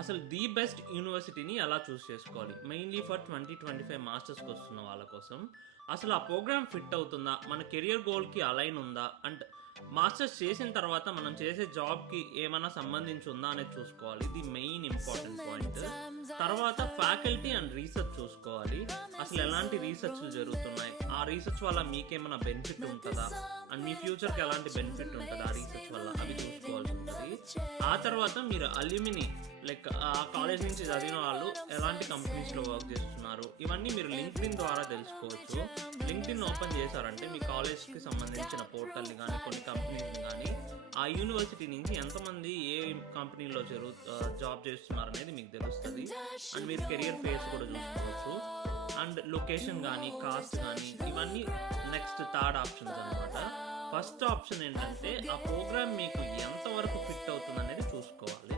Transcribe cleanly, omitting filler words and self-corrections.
అసలు the best యూనివర్సిటీని ఎలా చూస్ చేసుకోవాలి, మెయిన్లీ ఫర్ 2025 మాస్టర్స్కి వస్తున్న వాళ్ళ కోసం. అసలు ఆ ప్రోగ్రామ్ ఫిట్ అవుతుందా, మన కెరియర్ గోల్కి అలైన్ ఉందా, అండ్ మాస్టర్స్ చేసిన తర్వాత మనం చేసే జాబ్కి ఏమైనా సంబంధించి ఉందా అనేది చూసుకోవాలి. ఇది మెయిన్ ఇంపార్టెంట్ పాయింట్. తర్వాత ఫ్యాకల్టీ అండ్ రీసెర్చ్ చూసుకోవాలి. అసలు ఎలాంటి రీసెర్చ్లు జరుగుతున్నాయి, ఆ రీసెర్చ్ వల్ల మీకేమైనా బెనిఫిట్ ఉంటుందా, అండ్ మీ ఫ్యూచర్కి ఎలాంటి బెనిఫిట్ ఉంటుందా ఆ రీసెర్చ్ వల్ల, అవి చూసుకోవాల్సి ఉంటుంది. ఆ తర్వాత మీరు అల్యూమిని లైక్ ఆ కాలేజ్ నుంచి చదివిన వాళ్ళు ఎలాంటి కంపెనీస్లో వర్క్ చేస్తున్నారు, ఇవన్నీ మీరు లింక్డ్ఇన్ ద్వారా తెలుసుకోవచ్చు. లింక్డ్ఇన్ ఓపెన్ చేశారంటే మీ కాలేజ్కి సంబంధించిన పోర్టల్ని కానీ కొన్ని కంపెనీస్ని కానీ ఆ యూనివర్సిటీ నుంచి ఎంతమంది ఏ కంపెనీలో జాబ్ చేస్తున్నారు అనేది మీకు తెలుస్తుంది. అండ్ మీరు కెరియర్ ఫేస్ కూడా చూసుకోవచ్చు. అండ్ లొకేషన్ కానీ కాస్ట్ కానీ ఇవన్నీ నెక్స్ట్ థర్డ్ ఆప్షన్స్ అనమాట. ఫస్ట్ ఆప్షన్ ఏంటంటే ఆ ప్రోగ్రామ్ మీకు ఎంతవరకు ఫిట్ అవుతుంది అనేది చూసుకోవాలి.